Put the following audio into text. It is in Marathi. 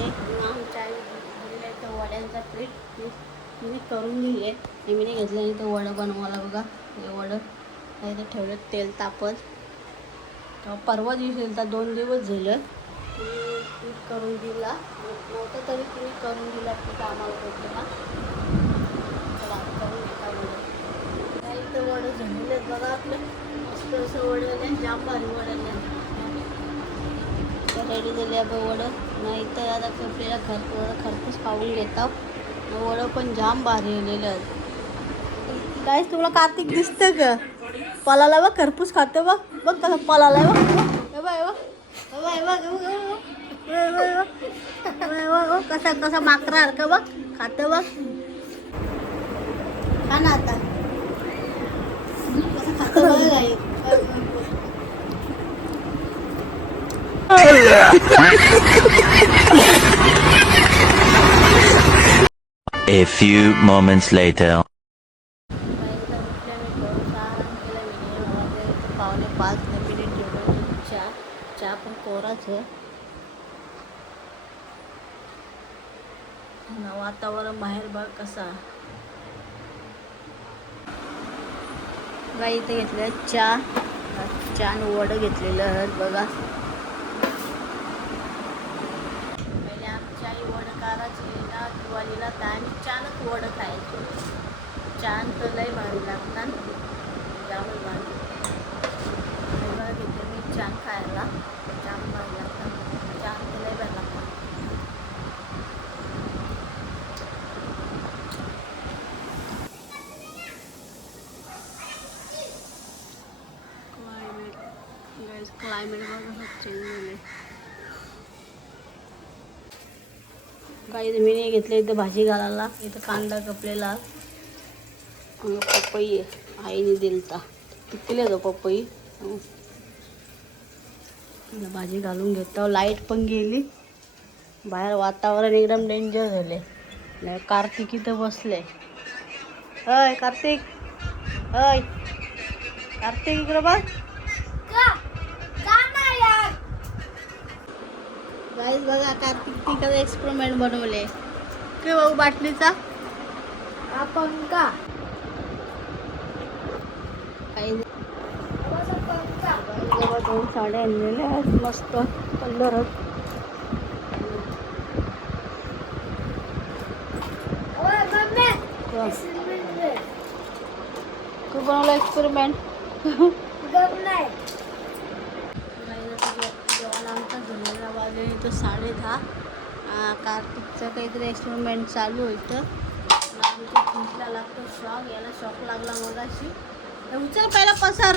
आहे आमच्या दिलेलं तर वड्यांचा पीठ मी करून घेईये. मी घेतलं आणि तो वडं बनवायला बघा. हे वडं आहे ते ठेवलं तेल तापत. परवा दिवशी तर 2 दिवस झालं पीठ करून दिला नव्हतं तरी तिने करून दिला पीठ आम्हाला भेटलं करून घेता वडं काही तर वडं झालेलं बघा आपलं मस्त असं वडलं जाम भारी वडलं रेडी झाले आपण वडं. नाही तर आता आपल्याला खरपूस खाऊन घेता. वडं पण जाम भारी झालेलं काय. तुला कार्तिक दिसतं का पलाला बघ खरपूस खातं बघ बघ कसं पलाला बघ कसा कसा माकरा का बघ खातं बघ. खा ना आता कसं खातं बघ. A few moments later. 5 minute ठेवलं चहा पण कोराच आहे. वातावरण बाहेर बघ कसा. इथे घेतलं चहा वडं घेतलेलं बघा. पहिले आमची आई वडं करायची ना दिवाळीला तर आम्ही छानच वडं खायचो. छान तर लय भारी लागतात जामच भारी. घेते मी छान खायला जाम भारी लागतात. छान तर लय भारी लागतात. क्लायमेट बघा चेंज झाले. काही मी घेतले इथं भाजी घालायला. इथं कांदा कपलेला पपई आईने दिलता पिकले तो पपई. भाजी घालून घेतो. लाईट पण गेली बाहेर. वातावरण एकदम डेंजर झाले. कार्तिक इथं बसले. हय कार्तिक हय कार्तिक इकडं बघ. गाईस बघा कार्तिक तिकडे एक्सपेरिमेंट बनवले के भाऊ बाटलीचा पंखा. काही 2 साड्या आणलेल्या आहेत मस्त कलर. तू बनवला एक्सपेरिमेंट. जेवण आमचा झालेला वाजले इथं 10:30. कार्तिकचं काहीतरी एक्सपेरिमेंट चालू होतं. आमच्या फिशला लागतो शॉक. याला शॉक लागला मगाशी. उचल पहिला पसार.